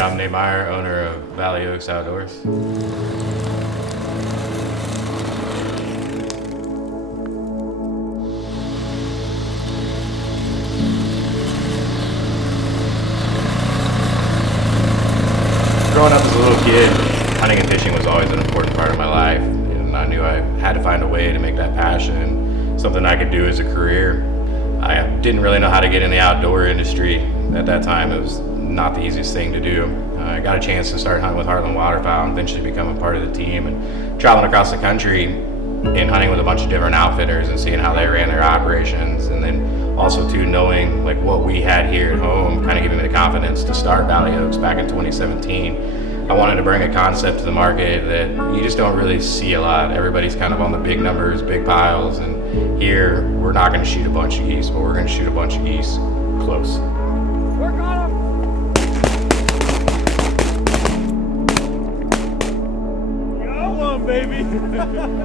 I'm Nate Meyer, owner of Valley Oaks Outdoors. Growing up as a little kid, hunting and fishing was always an important part of my life, and I knew I had to find a way to make that passion something I could do as a career. I didn't really know how to get in the outdoor industry. At that time, it was not the easiest thing to do. I got a chance to start hunting with Heartland Waterfowl and eventually become a part of the team and traveling across the country and hunting with a bunch of different outfitters and seeing how they ran their operations, and then also too knowing like what we had here at home kind of giving me the confidence to start Valley Oaks back in 2017. I wanted to bring a concept to the market that you just don't really see a lot. Everybody's kind of on the big numbers, big piles, and here we're not going to shoot a bunch of geese, but we're going to shoot a bunch of geese close. Work on them! Go on, baby!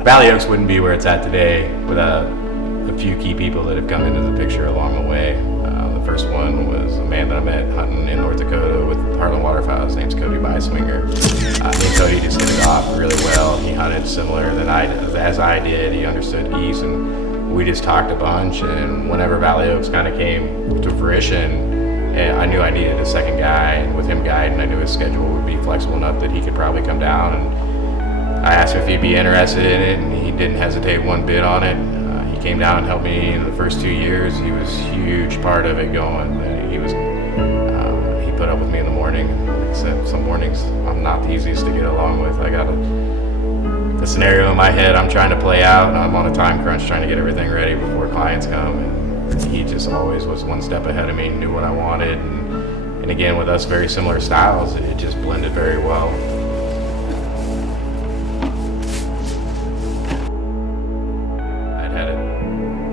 Valley Oaks wouldn't be where it's at today without a few key people that have come into the picture along the way. The first one was a man that I met hunting in North Dakota with Heartland Waterfowl. His name's Cody Beiswinger. Me and Cody just hit it off really well. He hunted similar as I did. He understood geese, and we just talked a bunch. And whenever Valley Oaks kind of came to fruition, I knew I needed a second guy. And with him guiding, I knew his schedule would be flexible enough that he could probably come down. And I asked him if he'd be interested in it, and he didn't hesitate one bit on it. He came down and helped me in the first 2 years. He was a huge part of it going. He put up with me in the morning. Like I said, some mornings I'm not the easiest to get along with. I got a scenario in my head I'm trying to play out, and I'm on a time crunch trying to get everything ready before clients come. And he just always was one step ahead of me, knew what I wanted. And again, with us very similar styles, it just blended very well.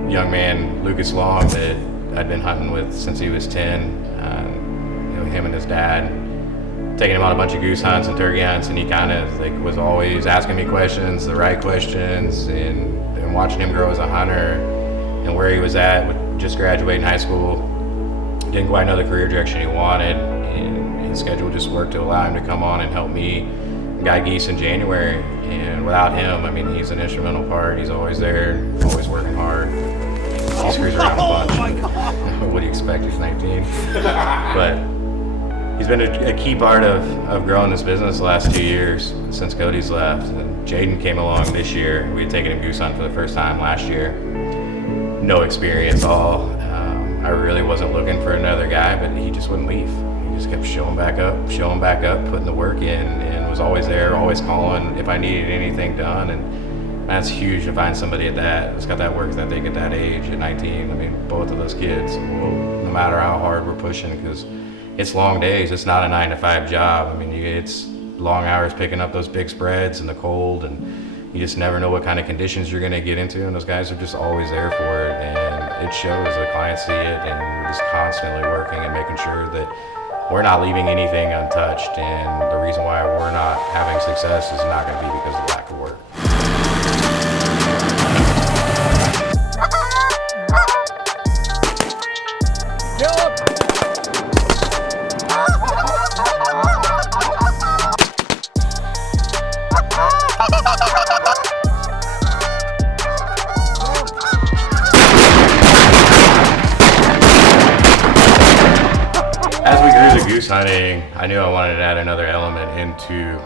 Young man, Lucas Long, that I'd been hunting with since he was 10. Him and his dad, taking him on a bunch of goose hunts and turkey hunts, and he kind of was always asking me questions, the right questions, and watching him grow as a hunter and where he was at with just graduating high school. Didn't quite know the career direction he wanted, and his schedule just worked to allow him to come on and help me guide geese in January. And without him, I mean, he's an instrumental part. He's always there, always working hard. He screws around a bunch. Oh my God. What do you expect? He's 19. But he's been a key part of growing this business the last 2 years since Cody's left. And Jaden came along this year. We had taken him goose hunting for the first time last year. No experience at all. I really wasn't looking for another guy, but he just wouldn't leave. He just kept showing back up, putting the work in, and was always there, always calling if I needed anything done. And that's huge to find somebody that's got that work ethic at that age, at 19. I mean, both of those kids, no matter how hard we're pushing, because it's long days. It's not a 9-to-5 job. I mean, it's long hours picking up those big spreads in the cold, and you just never know what kind of conditions you're going to get into, and those guys are just always there for it, and it shows. The clients see it, and we're just constantly working and making sure that we're not leaving anything untouched. And the reason why we're not having success is not going to be because of lack of work. As we grew the goose hunting, I knew I wanted to add another element into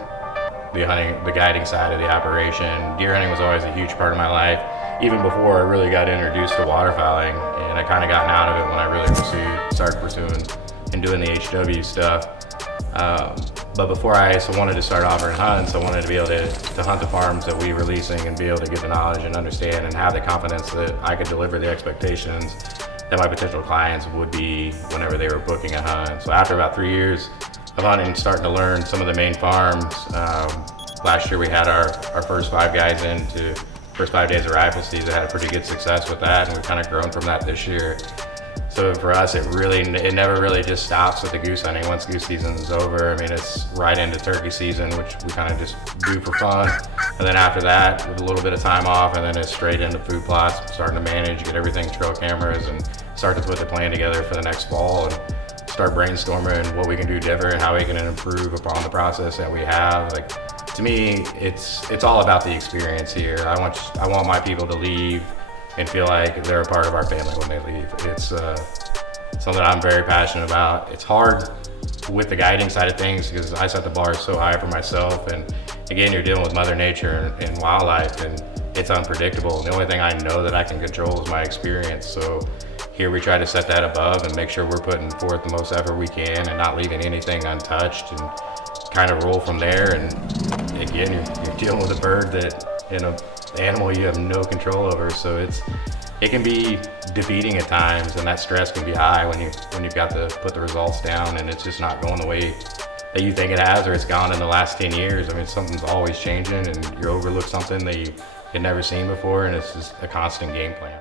the guiding side of the operation. Deer hunting was always a huge part of my life, even before I really got introduced to waterfowling, and I kind of gotten out of it when I really started pursuing and doing the HW stuff. But before I wanted to start offering hunts, I wanted to be able to hunt the farms that we were leasing and be able to get the knowledge and understand and have the confidence that I could deliver the expectations that my potential clients would be whenever they were booking a hunt. So after about 3 years of hunting, starting to learn some of the main farms, last year we had our first 5 guys into first 5 days of rifle season. Had a pretty good success with that, and we've kind of grown from that this year. So for us, it never really just stops with the goose hunting. Once goose season is over, I mean, it's right into turkey season, which we kind of just do for fun. And then after that, with a little bit of time off, and then it's straight into food plots, starting to manage, get everything, trail cameras, and start to put the plan together for the next fall. And start brainstorming what we can do different, how we can improve upon the process that we have. Like, to me, it's all about the experience here. I want my people to leave and feel like they're a part of our family when they leave. It's something I'm very passionate about. It's hard with the guiding side of things because I set the bar so high for myself, and again, you're dealing with Mother Nature and wildlife, and it's unpredictable. The only thing I know that I can control is my experience. So here we try to set that above and make sure we're putting forth the most effort we can and not leaving anything untouched, and kind of roll from there. And again, you're dealing with a bird that, you know, animal you have no control over. So it can be defeating at times, and that stress can be high when you've got to put the results down and it's just not going the way that you think it has, or it's gone in the last 10 years. I mean, something's always changing, and you overlook something that you had never seen before, and it's just a constant game plan.